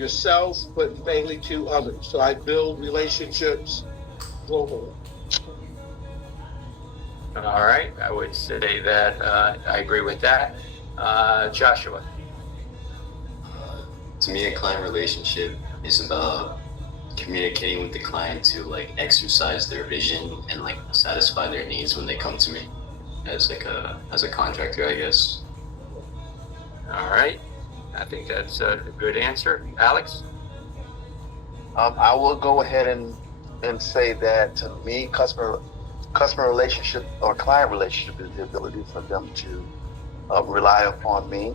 yourself, but mainly to others. So I build relationships globally. All right, I would say that I agree with that. Joshua. To me, a client relationship is about communicating with the client to like exercise their vision and like satisfy their needs when they come to me as a contractor, I guess. All right, I think that's a good answer. Alex? I will go ahead and say that to me, customer relationship or client relationship is the ability for them to rely upon me,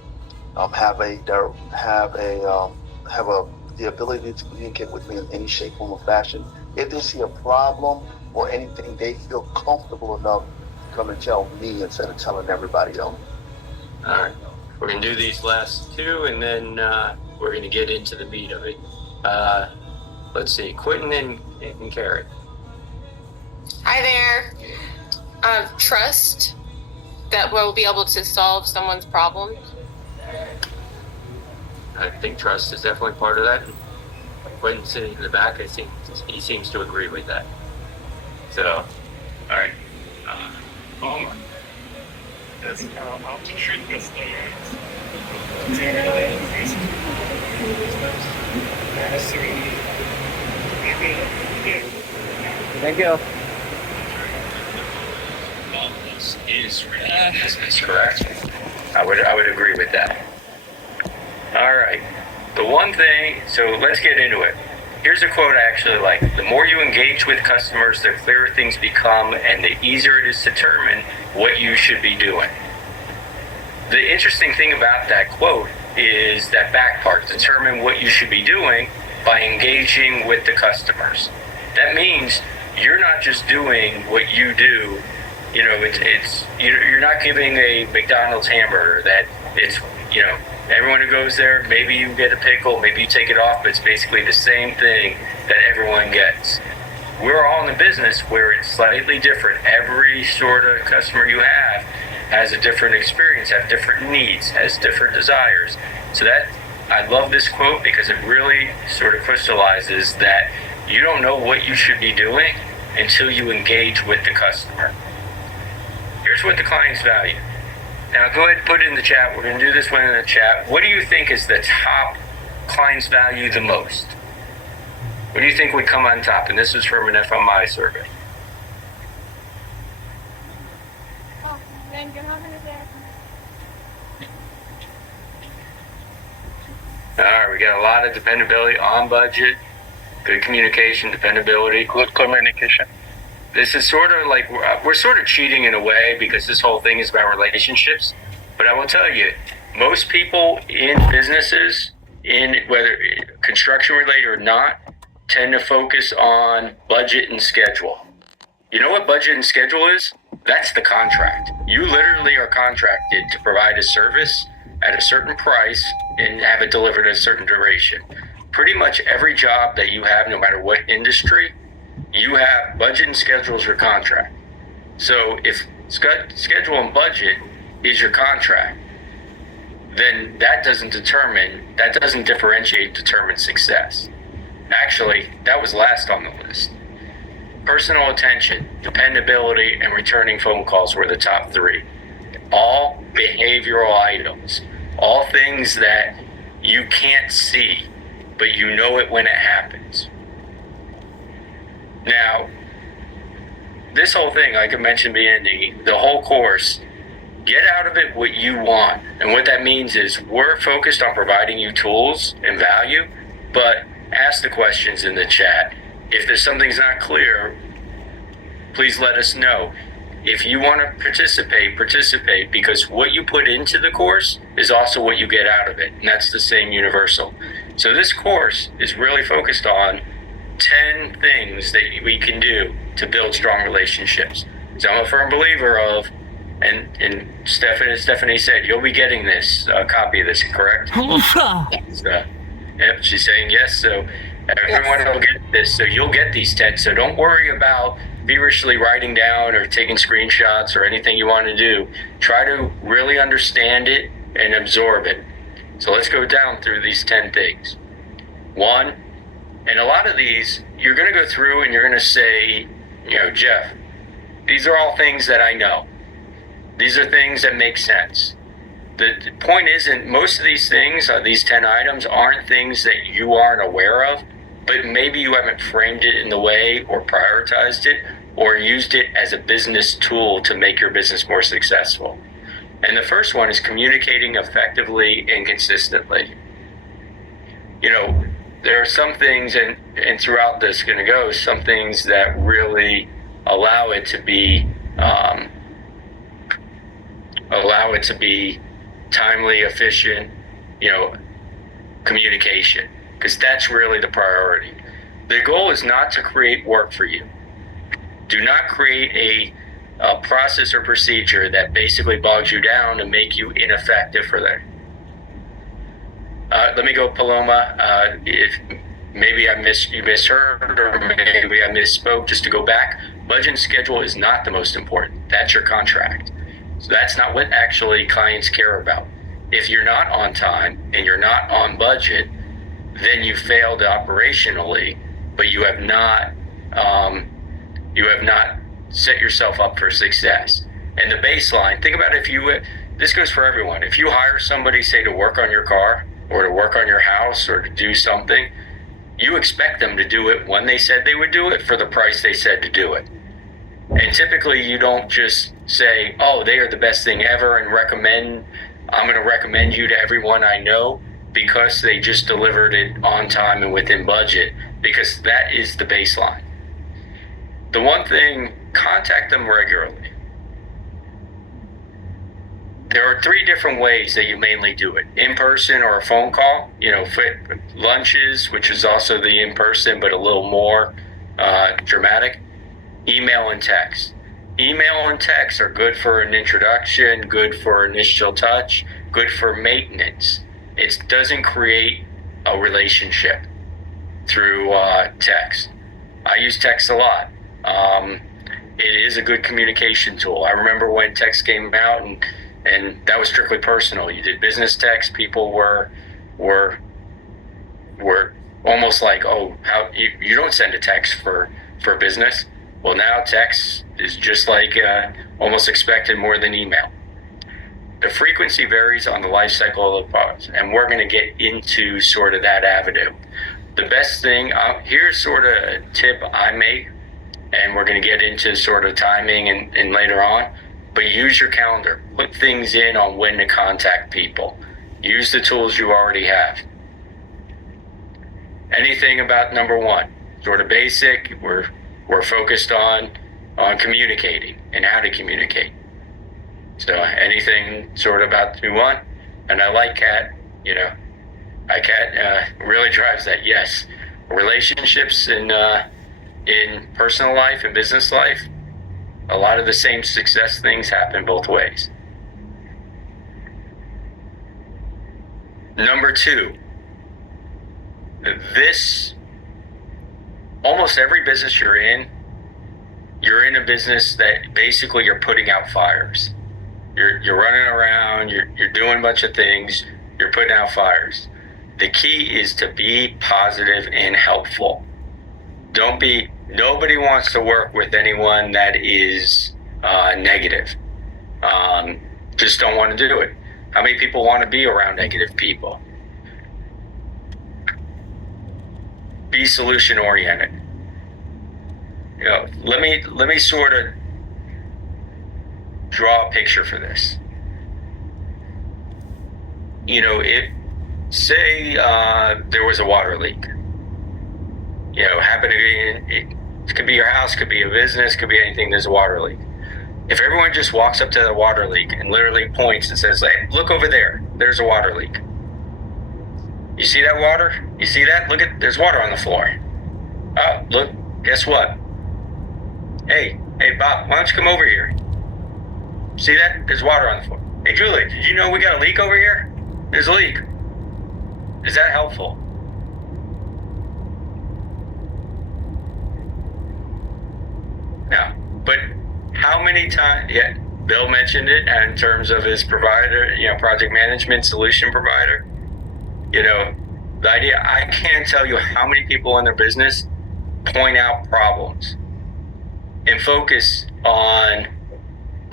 the ability to communicate with me in any shape, form, or fashion. If they see a problem or anything, they feel comfortable enough to come and tell me instead of telling everybody else. All right, we're gonna do these last two, and then we're gonna get into the meat of it. Let's see, Quentin and Carrie. Hi there. Trust that we'll be able to solve someone's problems. I think trust is definitely part of that. Quentin sitting in the back, I think he seems to agree with that. So, all right. Thank you. Is correct. I would agree with that. All right. The one thing, so let's get into it. Here's a quote I actually like. The more you engage with customers, the clearer things become and the easier it is to determine what you should be doing. The interesting thing about that quote is that back part, determine what you should be doing by engaging with the customers. That means you're not just doing what you do. You know, you're not giving a McDonald's hamburger that it's, you know, everyone who goes there, maybe you get a pickle, maybe you take it off, but it's basically the same thing that everyone gets. We're all in the business where it's slightly different. Every sort of customer you have has a different experience, has different needs, has different desires. So that, I love this quote because it really sort of crystallizes that you don't know what you should be doing until you engage with the customer. Here's what the clients value. Now go ahead and put it in the chat. We're going to do this one in the chat. What do you think is the top clients value the most? What do you think would come on top? And this is from an FMI survey. All right, we got a lot of dependability, on budget, good communication, dependability. Good communication. This is sort of like, we're sort of cheating in a way because this whole thing is about relationships. But I will tell you, most people in businesses, in whether construction related or not, tend to focus on budget and schedule. You know what budget and schedule is? That's the contract. You literally are contracted to provide a service at a certain price and have it delivered at a certain duration. Pretty much every job that you have, no matter what industry, you have budget and schedule as your contract. So if schedule and budget is your contract, then that doesn't determine success. Actually, that was last on the list. Personal attention, dependability, and returning phone calls were the top three. All behavioral items, all things that you can't see, but you know it when it happens. Now, this whole thing, like I mentioned beginning, the whole course, get out of it what you want. And what that means is we're focused on providing you tools and value, but ask the questions in the chat. If there's something's not clear, please let us know. If you want to participate, because what you put into the course is also what you get out of it. And that's the same universal. So this course is really focused on 10 things that we can do to build strong relationships. So I'm a firm believer of, and Stephanie said, you'll be getting this, a copy of this, correct? Yep, she's saying yes. So everyone will get this. So you'll get these 10. So don't worry about feverishly writing down or taking screenshots or anything you want to do. Try to really understand it and absorb it. So let's go down through these 10 things. One, and a lot of these, you're going to go through and you're going to say, Jeff, these are all things that I know. These are things that make sense. The point isn't, most of these things, these 10 items, aren't things that you aren't aware of, but maybe you haven't framed it in the way or prioritized it or used it as a business tool to make your business more successful. And the first one is communicating effectively and consistently. There are some things, and throughout this going to go, some things that really allow it to be timely, efficient, communication, because that's really the priority. The goal is not to create work for you. Do not create a process or procedure that basically bogs you down to make you ineffective for them. Let me go, Paloma. If maybe you misheard, or maybe I misspoke, just to go back, budget and schedule is not the most important. That's your contract. So that's not what actually clients care about. If you're not on time and you're not on budget, then you failed operationally, but you have not set yourself up for success. And the baseline, think about this goes for everyone. If you hire somebody, say, to work on your car or to work on your house or to do something, you expect them to do it when they said they would do it for the price they said to do it. And typically you don't just say, oh, they are the best thing ever, and I'm going to recommend you to everyone I know because they just delivered it on time and within budget, because that is the baseline. The one thing, contact them regularly. There are 3 different ways that you mainly do it. In person or a phone call, lunches, which is also the in person, but a little more dramatic. Email and text. Email and text are good for an introduction, good for initial touch, good for maintenance. It doesn't create a relationship through text. I use text a lot. It is a good communication tool. I remember when text came out, and that was strictly personal. You did business text. People were almost like, oh, how you don't send a text for business. Well, now text is just like almost expected more than email. The frequency varies on the life cycle of the product, and we're going to get into sort of that avenue. The best thing, here's sort of a tip I make, and we're going to get into sort of timing and later on, but use your calendar. Put things in on when to contact people. Use the tools you already have. Anything about number 1, sort of basic, we're focused on communicating and how to communicate. So anything sort of about you want, and I like Kat, Kat really drives that. Yes, relationships in personal life and business life, a lot of the same success things happen both ways. Number 2, almost every business you're in a business that basically you're putting out fires. You're running around, you're doing a bunch of things, you're putting out fires. The key is to be positive and helpful. Nobody wants to work with anyone that is negative. Just don't want to do it. How many people want to be around negative people? Be solution oriented. Let me sort of draw a picture for this. Say there was a water leak. It could be your house, could be a business, could be anything. There's a water leak. If everyone just walks up to the water leak and literally points and says, "Hey, look over there. There's a water leak. You see that water? You see that? There's water on the floor. Oh, look, guess what? Hey, Bob, why don't you come over here? See that? There's water on the floor. Hey, Julie, did you know we got a leak over here? There's a leak. Is that helpful?" No, but how many times, Bill mentioned it in terms of his provider, project management solution provider. The idea, I can't tell you how many people in their business point out problems and focus on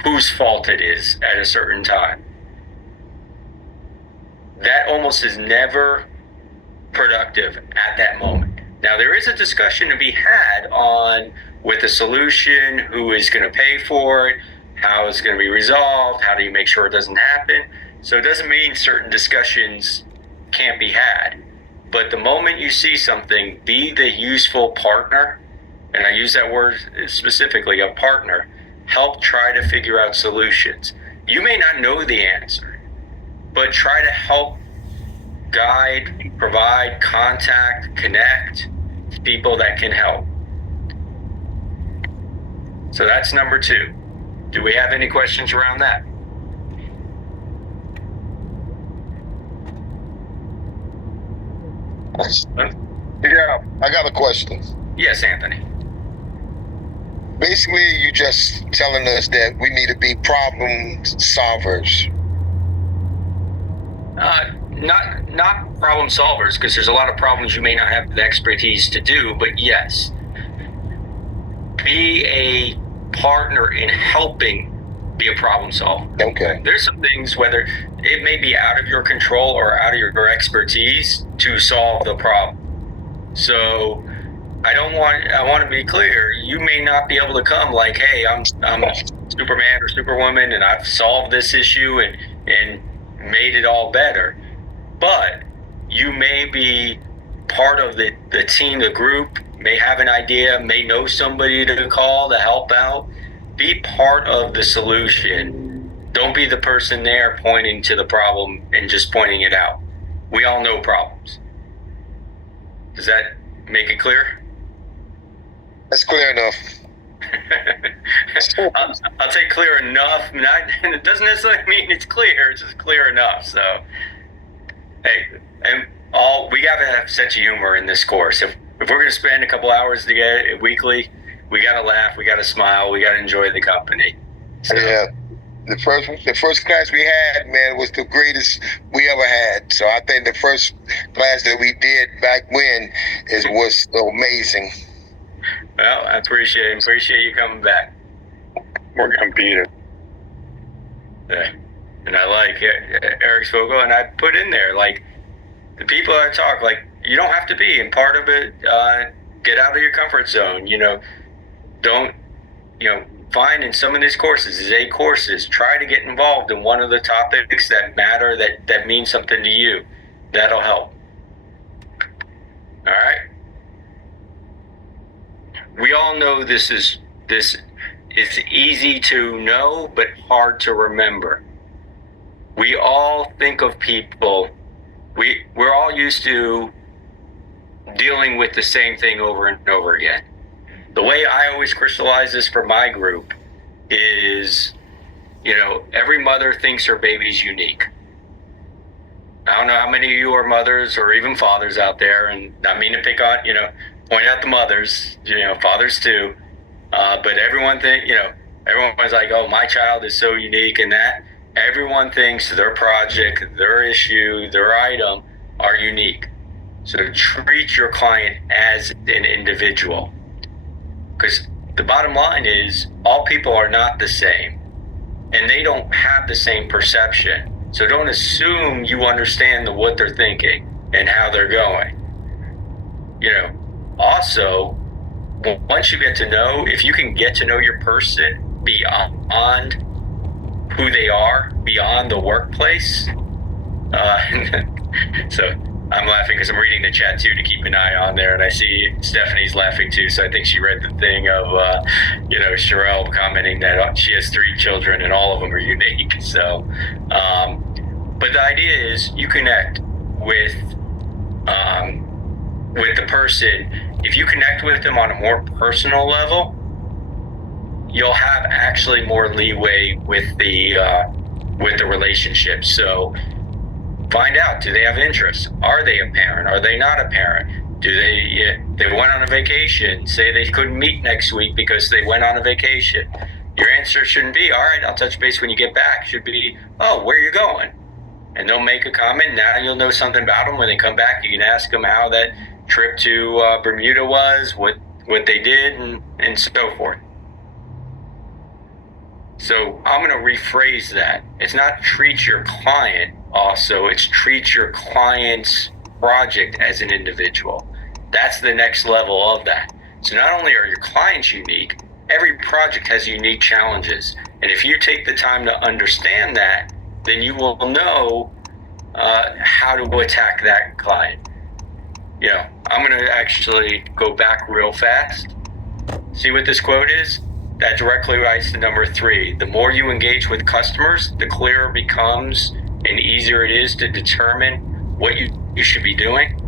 whose fault it is at a certain time. That almost is never productive at that moment. Now, there is a discussion to be had on with the solution, who is going to pay for it, how it's going to be resolved, how do you make sure it doesn't happen. So it doesn't mean certain discussions can't be had. But the moment you see something, be the useful partner, and I use that word specifically, a partner, help try to figure out solutions. You may not know the answer, but try to help guide, provide, contact, connect people that can help. So that's number 2. Do we have any questions around that? Yeah, I got a question. Yes, Anthony. Basically, you just telling us that we need to be problem solvers. Not problem solvers, because there's a lot of problems you may not have the expertise to do, but yes, be a partner in helping be a problem solver. Okay. There's some things, whether it may be out of your control or out of your expertise, to solve the problem. So I want to be clear, you may not be able to come like, hey, I'm Superman or Superwoman and I've solved this issue and made it all better. But you may be part of the team, the group, may have an idea, may know somebody to call to help out. Be part of the solution. Don't be the person there pointing to the problem and just pointing it out. We all know problems. Does that make it clear? That's clear enough. I'll take clear enough. It doesn't necessarily mean it's clear. It's just clear enough. So, hey, and we got to have a sense of humor in this course. If we're going to spend a couple hours together weekly, we got to laugh, we got to smile, we got to enjoy the company. So, yeah. The first class we had, man, was the greatest we ever had. So I think the first class that we did back when was amazing. Well, I appreciate you coming back. We're competing. Yeah. And I like Eric's Vogel, and I put in there, like, the people I talk, like, you don't have to be, and part of it, get out of your comfort zone, don't, find in some of these courses, these 8 courses, try to get involved in one of the topics that matter, that means something to you. That'll help. All right? We all know this is easy to know, but hard to remember. We all think of people, we're all used to dealing with the same thing over and over again. The way I always crystallize this for my group is, every mother thinks her baby's unique. I don't know how many of you are mothers or even fathers out there, and I mean to pick on, point out the mothers, fathers too. But everyone everyone's like, oh, my child is so unique, and that everyone thinks their project, their issue, their item are unique. So treat your client as an individual. Because the bottom line is, all people are not the same, and they don't have the same perception. So don't assume you understand what they're thinking and how they're going. Also, once you get to know, if you can get to know your person beyond who they are, beyond the workplace, so I'm laughing because I'm reading the chat too to keep an eye on there, and I see Stephanie's laughing too. So I think she read the thing of, Sherelle commenting that she has 3 children and all of them are unique. So, but the idea is you connect with the person. If you connect with them on a more personal level, you'll have actually more leeway with the relationship. So find out, do they have interests? Are they a parent? Are they not a parent? Do they went on a vacation, say they couldn't meet next week because they went on a vacation. Your answer shouldn't be, all right, I'll touch base when you get back. Should be, oh, where are you going? and they'll make a comment. Now you'll know something about them. When they come back, you can ask them how that trip to Bermuda was, what they did, and so forth. So I'm going to rephrase that. It's not treat your client also, it's treat your client's project as an individual. That's the next level of that. So not only are your clients unique, every project has unique challenges. And if you take the time to understand that, then you will know how to attack that client. You know, I'm going to actually go back real fast. See what this quote is? That directly writes to number 3. The more you engage with customers, the clearer it becomes and easier it is to determine what you should be doing.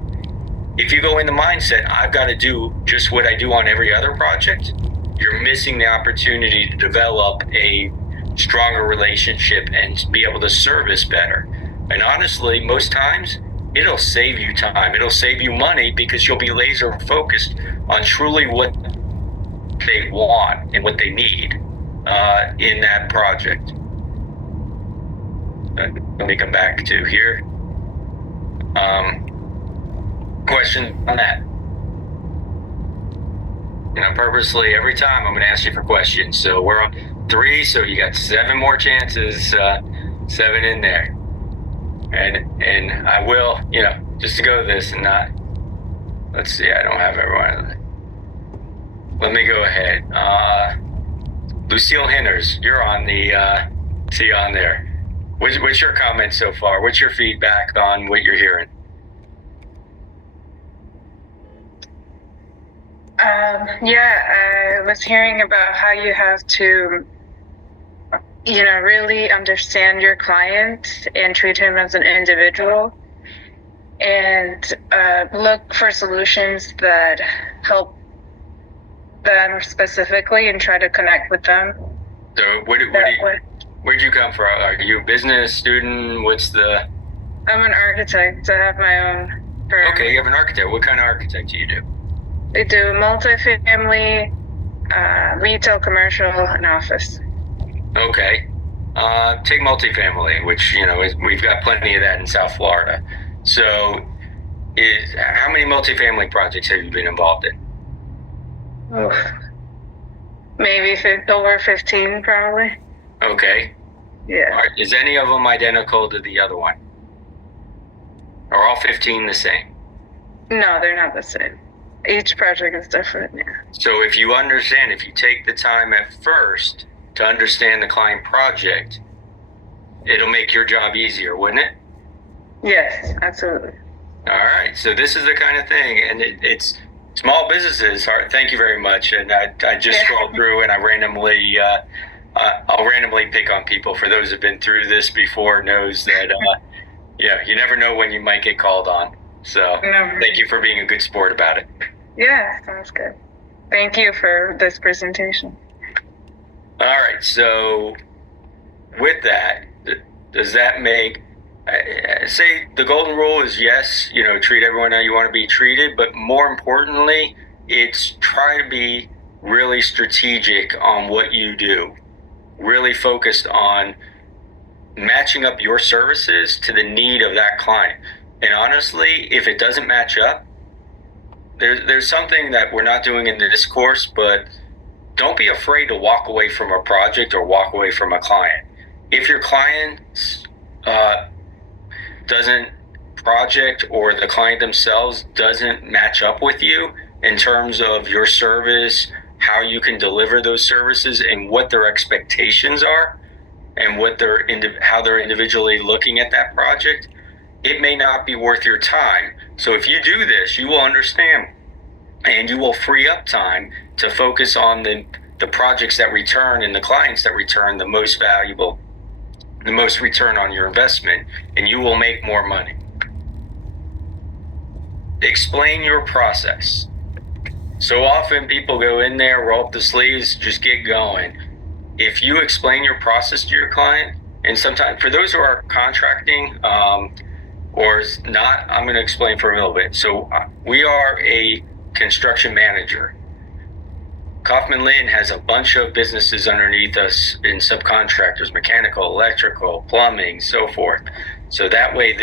If you go in the mindset, I've got to do just what I do on every other project, you're missing the opportunity to develop a stronger relationship and to be able to service better. And honestly, most times, it'll save you time. It'll save you money because you'll be laser focused on truly what they want and what they need in that project. Let me come back to here. Question on that. You know, purposely every time I'm going to ask you for questions. So we're on 3, so you got 7 more chances, 7 in there. And I will, you know, just to go to this and not, let's see, I don't have everyone. Let me go ahead. Lucille Henners, you're on the, see you on there. What's your comment so far? What's your feedback on what you're hearing? I was hearing about how you have to, really understand your client and treat him as an individual and look for solutions that help them specifically and try to connect with them. So where'd you come from? Are you a business student? I'm an architect. I have my own firm. Okay, you have an architect. What kind of architect do you do? I do multifamily, retail, commercial, and office. Okay. Take multifamily, which, we've got plenty of that in South Florida. So how many multifamily projects have you been involved in? Maybe over 15, probably. Okay. Yeah. Is any of them identical to the other one? Are all 15 the same? No, they're not the same. Each project is different, yeah. So if you take the time at first to understand the client project, it'll make your job easier, wouldn't it? Yes, absolutely. All right. So this is the kind of thing, and it's small businesses. Thank you very much. And I just scrolled through, and I randomly, I'll randomly pick on people. For those who've been through this before, knows that, you never know when you might get called on. So thank you for being a good sport about it. Yeah, sounds good. Thank you for this presentation. All right. So with that, does that make, say the golden rule is yes, treat everyone how you want to be treated, but more importantly, it's try to be really strategic on what you do, really focused on matching up your services to the need of that client. And honestly, if it doesn't match up, there's something that we're not doing in this course, but don't be afraid to walk away from a project or walk away from a client. If your client doesn't project or the client themselves doesn't match up with you in terms of your service, how you can deliver those services and what their expectations are and how they're individually looking at that project, it may not be worth your time. So if you do this, you will understand and you will free up time to focus on the projects that return and the clients that return the most valuable, the most return on your investment, and you will make more money. Explain your process. So often people go in there, roll up the sleeves, just get going. If you explain your process to your client, and sometimes for those who are contracting or not, I'm going to explain for a little bit. So we are a construction manager. Kaufman Lynn has a bunch of businesses underneath us in subcontractors, mechanical, electrical, plumbing, so forth. So that way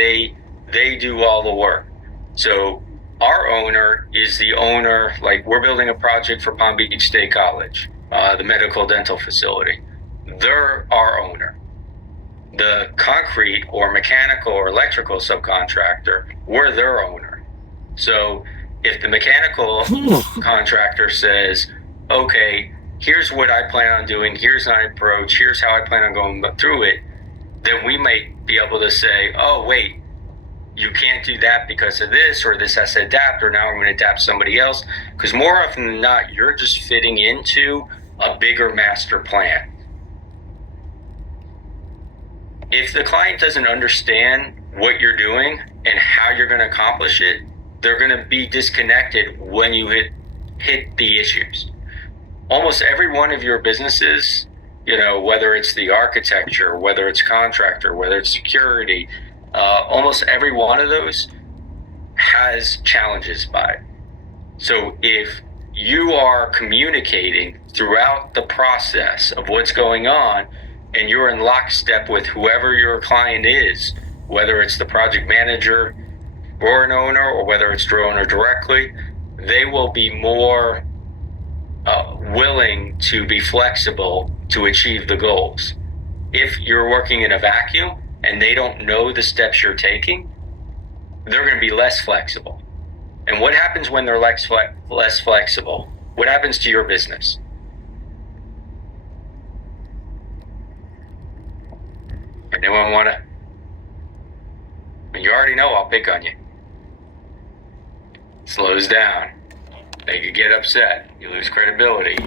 they do all the work. So our owner is the owner, like we're building a project for Palm Beach State College, the medical dental facility. They're our owner. The concrete or mechanical or electrical subcontractor, we're their owner. So if the mechanical contractor says, okay, here's what I plan on doing, here's my approach, here's how I plan on going through it, then we might be able to say, oh, wait, you can't do that because of this, or this has to adapt, or now I'm going to adapt somebody else. Because more often than not, you're just fitting into a bigger master plan. If the client doesn't understand what you're doing and how you're going to accomplish it, they're going to be disconnected when you hit the issues. Almost every one of your businesses, you know, whether it's the architecture, whether it's contractor, whether it's security, almost every one of those has challenges by it. So if you are communicating throughout the process of what's going on, and you're in lockstep with whoever your client is, whether it's the project manager or an owner, or whether it's the owner directly, they will be more willing to be flexible to achieve the goals. If you're working in a vacuum and they don't know the steps you're taking, they're going to be less flexible. And what happens when they're less flexible? What happens to your business? Anyone want to? You already know I'll pick on you. Slows down. They could get upset. You lose credibility.